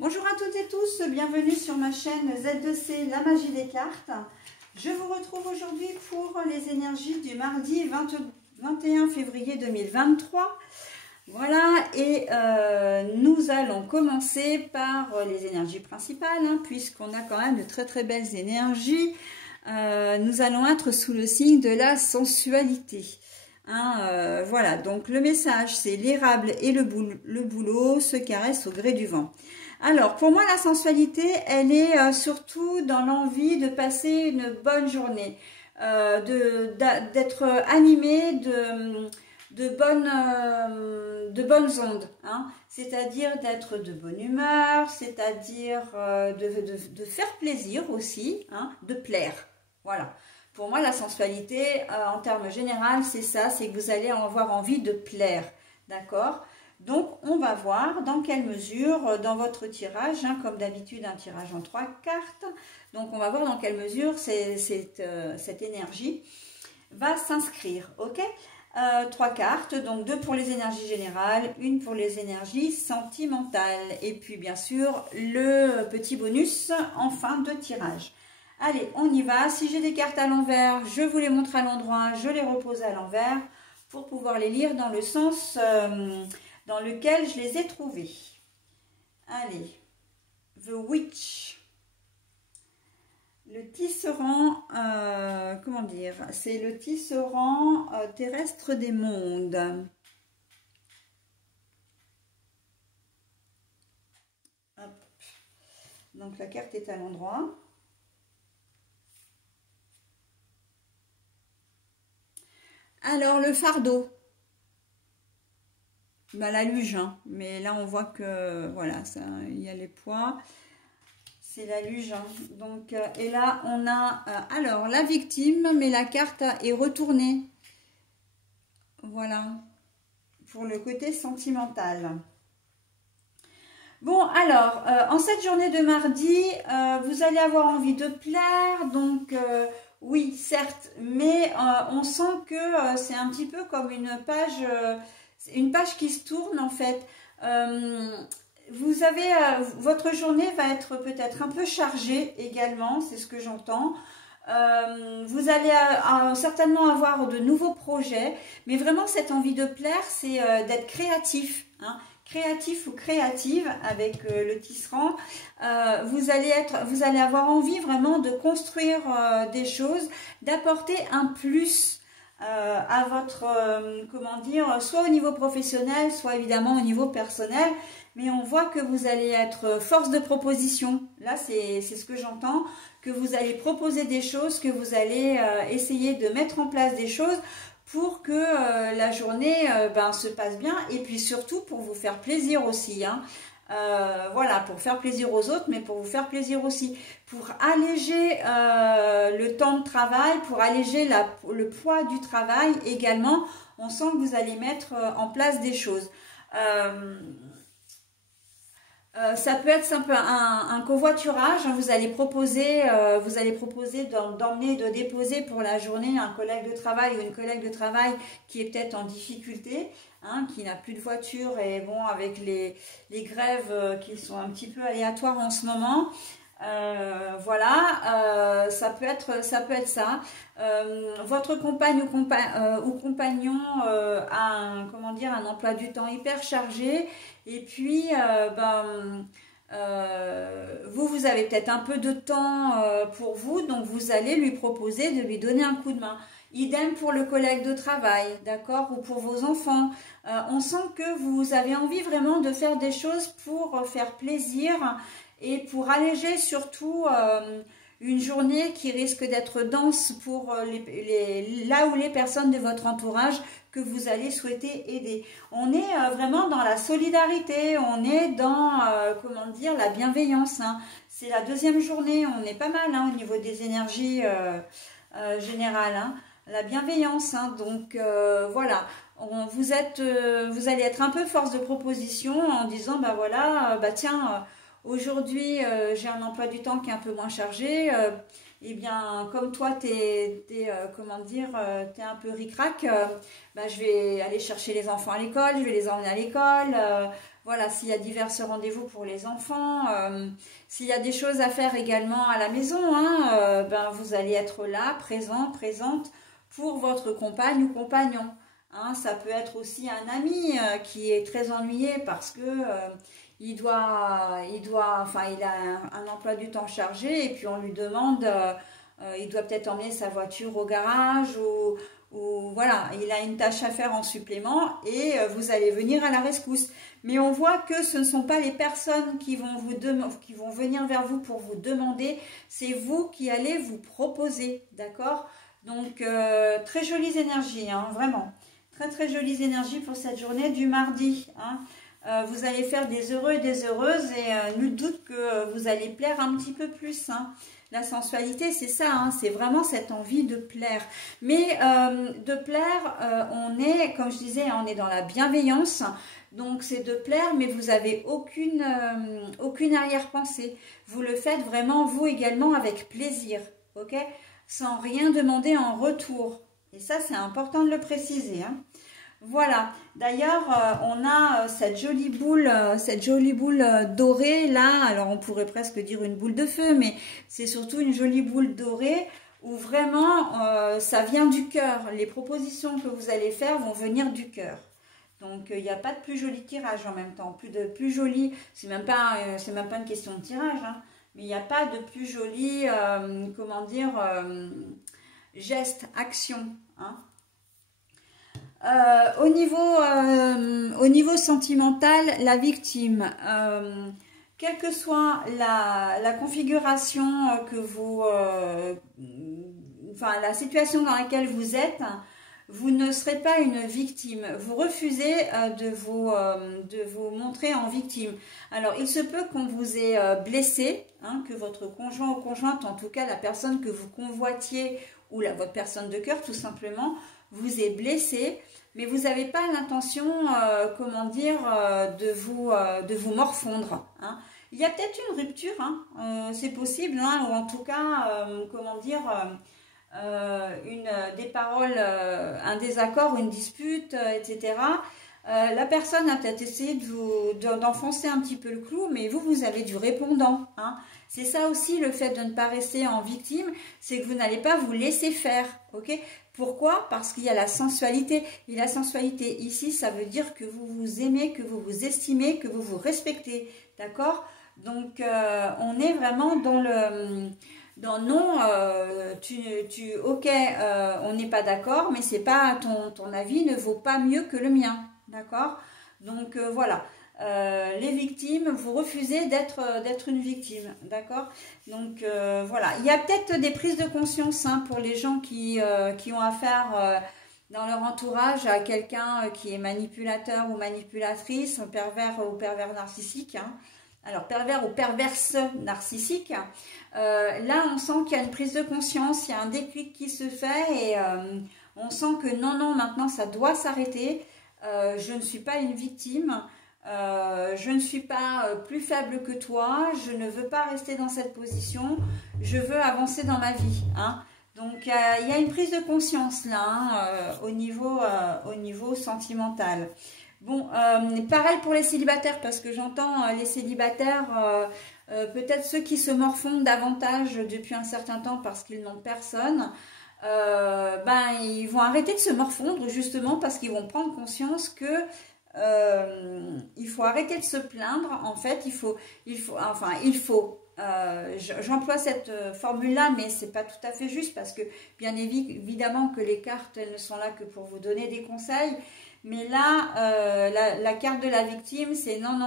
Bonjour à toutes et tous, bienvenue sur ma chaîne Z2C, la magie des cartes. Je vous retrouve aujourd'hui pour les énergies du mardi 21 février 2023. Voilà, et nous allons commencer par les énergies principales, puisqu'on a quand même de très très belles énergies. Nous allons être sous le signe de la sensualité. Voilà, donc le message, c'est l'érable et le bouleau se caressent au gré du vent. Alors, pour moi, la sensualité, elle est surtout dans l'envie de passer une bonne journée, d'être animé de bonnes ondes, c'est-à-dire d'être de bonne humeur, c'est-à-dire de faire plaisir aussi, de plaire. Voilà. Pour moi, la sensualité, en termes généraux, c'est ça, c'est que vous allez avoir envie de plaire, d'accord? Donc, on va voir dans quelle mesure, dans votre tirage, comme d'habitude, un tirage en 3 cartes, donc on va voir dans quelle mesure cette énergie va s'inscrire, ok? 3 cartes, donc 2 pour les énergies générales, 1 pour les énergies sentimentales, et puis bien sûr, le petit bonus en fin de tirage. Allez, on y va. Si j'ai des cartes à l'envers, je vous les montre à l'endroit, je les repose à l'envers pour pouvoir les lire dans le sens dans lequel je les ai trouvées. Allez, The Witch. Le tisserand, comment dire, c'est le tisserand terrestre des mondes. Hop. Donc la carte est à l'endroit. Alors, le fardeau, la luge, mais là on voit que, voilà, il y a les poids, c'est la luge. Donc, et là on a, alors, la victime, mais la carte est retournée. Voilà, pour le côté sentimental. Bon, alors, en cette journée de mardi, vous allez avoir envie de plaire, donc... oui, certes, mais on sent que c'est un petit peu comme une page qui se tourne en fait. Vous avez, votre journée va être peut-être un peu chargée également, c'est ce que j'entends. Vous allez certainement avoir de nouveaux projets, mais vraiment cette envie de plaire, c'est d'être créatif, créatif ou créative avec le tisserand. Vous allez avoir envie vraiment de construire des choses, d'apporter un plus à votre, comment dire, soit au niveau professionnel, soit évidemment au niveau personnel. Mais on voit que vous allez être force de proposition. Là, c'est ce que j'entends, que vous allez proposer des choses, que vous allez essayer de mettre en place des choses pour que la journée se passe bien, et puis surtout pour vous faire plaisir aussi. Voilà, pour faire plaisir aux autres, mais pour vous faire plaisir aussi. Pour alléger le temps de travail, pour alléger le poids du travail également, on sent que vous allez mettre en place des choses. Ça peut être simple, un covoiturage, vous allez proposer d'emmener, de déposer pour la journée un collègue de travail ou une collègue de travail qui est peut-être en difficulté, qui n'a plus de voiture, et bon, avec les grèves qui sont un petit peu aléatoires en ce moment, voilà, ça peut être ça. Votre compagne ou compagnon a un emploi du temps hyper chargé, et puis vous avez peut-être un peu de temps pour vous, donc vous allez lui proposer de lui donner un coup de main. Idem pour le collègue de travail, d'accord, ou pour vos enfants. On sent que vous avez envie vraiment de faire des choses pour faire plaisir et pour alléger surtout une journée qui risque d'être dense pour là où les personnes de votre entourage que vous allez souhaiter aider. On est vraiment dans la solidarité, on est dans, comment dire, la bienveillance. C'est la deuxième journée, on est pas mal au niveau des énergies générales. La bienveillance, donc voilà. Vous allez être un peu force de proposition en disant, voilà, tiens, aujourd'hui j'ai un emploi du temps qui est un peu moins chargé, eh bien comme toi t'es un peu ric-rac, je vais aller chercher les enfants à l'école, je vais les emmener à l'école, voilà, s'il y a divers rendez-vous pour les enfants, s'il y a des choses à faire également à la maison, hein, ben vous allez être là, présente pour votre compagne ou compagnon. Hein, ça peut être aussi un ami qui est très ennuyé parce que il a un emploi du temps chargé et puis on lui demande, il doit peut-être emmener sa voiture au garage ou voilà, il a une tâche à faire en supplément et vous allez venir à la rescousse. Mais on voit que ce ne sont pas les personnes qui vont venir vers vous pour vous demander, c'est vous qui allez vous proposer, d'accord? Donc, très jolies énergies, hein, vraiment. Très jolies énergies pour cette journée du mardi. Hein. Vous allez faire des heureux et des heureuses et nul doute que vous allez plaire un petit peu plus. Hein. La sensualité, c'est ça, hein, c'est vraiment cette envie de plaire. Mais de plaire, on est, comme je disais, on est dans la bienveillance. Donc c'est de plaire, mais vous n'avez aucune arrière-pensée. Vous le faites vraiment, vous également, avec plaisir, ok? Sans rien demander en retour. Et ça, c'est important de le préciser. Hein. Voilà. D'ailleurs, on a cette jolie boule dorée là. Alors, on pourrait presque dire une boule de feu, mais c'est surtout une jolie boule dorée où vraiment, ça vient du cœur. Les propositions que vous allez faire vont venir du cœur. Donc, il n'y a pas de plus joli tirage en même temps. Plus joli, c'est même pas une question de tirage, hein, mais il n'y a pas de plus joli, comment dire, geste, action. Hein. Au niveau sentimental, la victime, quelle que soit la configuration que vous, enfin la situation dans laquelle vous êtes, vous ne serez pas une victime. Vous refusez de vous montrer en victime. Alors, il se peut qu'on vous ait blessé, hein, que votre conjoint ou conjointe, en tout cas la personne que vous convoitiez ou votre personne de cœur, tout simplement, vous ait blessé. Mais vous n'avez pas l'intention, comment dire, de vous morfondre. Hein. Il y a peut-être une rupture, hein, c'est possible, hein, ou en tout cas, comment dire... des paroles, un désaccord, une dispute, etc. La personne a peut-être essayé d'enfoncer un petit peu le clou, mais vous avez du répondant. Hein. C'est ça aussi le fait de ne pas rester en victime, c'est que vous n'allez pas vous laisser faire. Ok? Pourquoi? Parce qu'il y a la sensualité. Et la sensualité ici, ça veut dire que vous vous aimez, que vous vous estimez, que vous vous respectez. D'accord? Donc, on est vraiment dans le... non, ok, on n'est pas d'accord, mais c'est pas ton avis ne vaut pas mieux que le mien, d'accord? Donc voilà, les victimes, vous refusez d'être une victime, d'accord? Donc voilà, il y a peut-être des prises de conscience hein, pour les gens qui ont affaire dans leur entourage à quelqu'un qui est manipulateur ou manipulatrice, pervers ou pervers narcissique, hein. Alors, pervers ou perverse narcissique, là, on sent qu'il y a une prise de conscience, il y a un déclic qui se fait et on sent que non, maintenant, ça doit s'arrêter. Je ne suis pas une victime, je ne suis pas plus faible que toi, je ne veux pas rester dans cette position, je veux avancer dans ma vie. Hein. Donc, il y a une prise de conscience là, hein, au niveau sentimental. Bon, pareil pour les célibataires, parce que j'entends les célibataires, peut-être ceux qui se morfondent davantage depuis un certain temps parce qu'ils n'ont personne, ils vont arrêter de se morfondre justement parce qu'ils vont prendre conscience que il faut arrêter de se plaindre. En fait, j'emploie cette formule-là, mais c'est pas tout à fait juste parce que bien évidemment que les cartes, elles ne sont là que pour vous donner des conseils. Mais là, la carte de la victime, c'est non,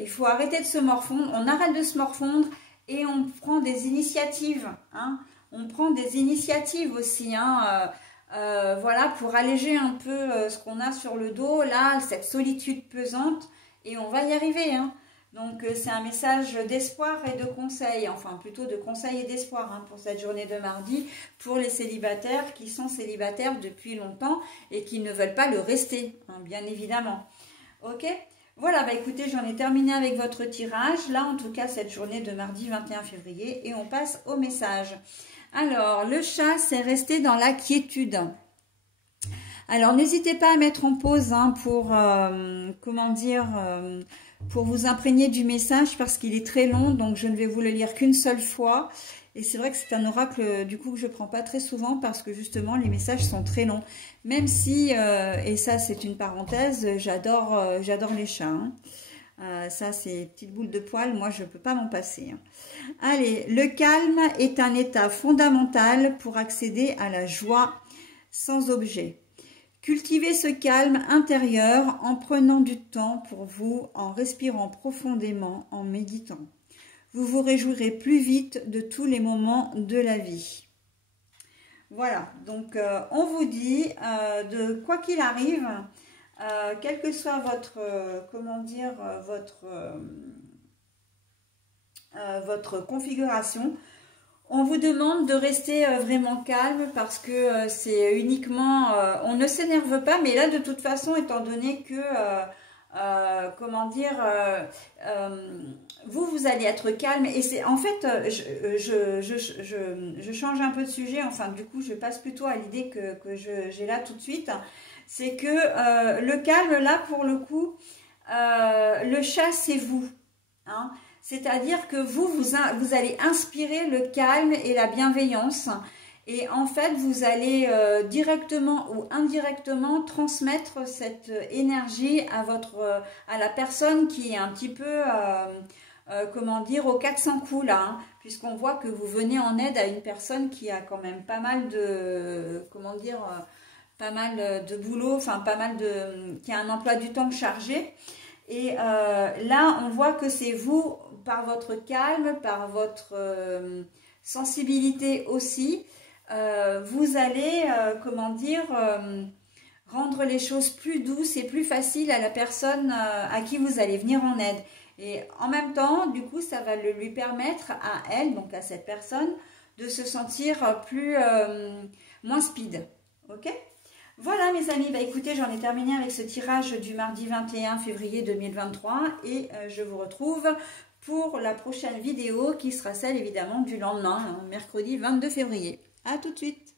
il faut arrêter de se morfondre. On arrête de se morfondre et on prend des initiatives. Hein. On prend des initiatives aussi, hein, voilà, pour alléger un peu ce qu'on a sur le dos, là, cette solitude pesante, et on va y arriver. Hein. Donc, c'est un message d'espoir et de conseil, enfin plutôt de conseil et d'espoir hein, pour cette journée de mardi, pour les célibataires qui sont célibataires depuis longtemps et qui ne veulent pas le rester, hein, bien évidemment. Ok? Voilà, bah écoutez, j'en ai terminé avec votre tirage, là en tout cas cette journée de mardi 21 février, et on passe au message. Alors, le chat, c'est resté dans la quiétude. Alors, n'hésitez pas à mettre en pause hein, pour, comment dire, pour vous imprégner du message parce qu'il est très long, donc je ne vais vous le lire qu'une seule fois. Et c'est vrai que c'est un oracle du coup que je ne prends pas très souvent parce que justement les messages sont très longs. Même si, et ça c'est une parenthèse, j'adore les chats. Hein. Ça c'est petite boule de poil, moi je ne peux pas m'en passer. Hein. Allez, le calme est un état fondamental pour accéder à la joie sans objet. Cultivez ce calme intérieur en prenant du temps pour vous, en respirant profondément, en méditant. Vous vous réjouirez plus vite de tous les moments de la vie. Voilà, donc on vous dit, de quoi qu'il arrive, quelle que soit votre, comment dire, votre configuration, on vous demande de rester vraiment calme parce que c'est uniquement, on ne s'énerve pas, mais là de toute façon, étant donné que, comment dire, vous allez être calme et c'est en fait, je change un peu de sujet, enfin du coup je passe plutôt à l'idée que j'ai là tout de suite, c'est que le calme là pour le coup, le chat c'est vous, hein. C'est-à-dire que vous allez inspirer le calme et la bienveillance. Et en fait, vous allez directement ou indirectement transmettre cette énergie à la personne qui est un petit peu, comment dire, aux 400 coups là. Hein, puisqu'on voit que vous venez en aide à une personne qui a quand même pas mal de, comment dire, pas mal de boulot, enfin pas mal de, qui a un emploi du temps chargé. Et là, on voit que c'est vous, par votre calme, par votre sensibilité aussi, vous allez, comment dire, rendre les choses plus douces et plus faciles à la personne à qui vous allez venir en aide. Et en même temps, du coup, ça va lui permettre à elle, donc à cette personne, de se sentir plus, moins speed. Ok ? Voilà mes amis, bah écoutez, j'en ai terminé avec ce tirage du mardi 21 février 2023 et je vous retrouve pour la prochaine vidéo qui sera celle évidemment du lendemain, hein, mercredi 22 février. À tout de suite.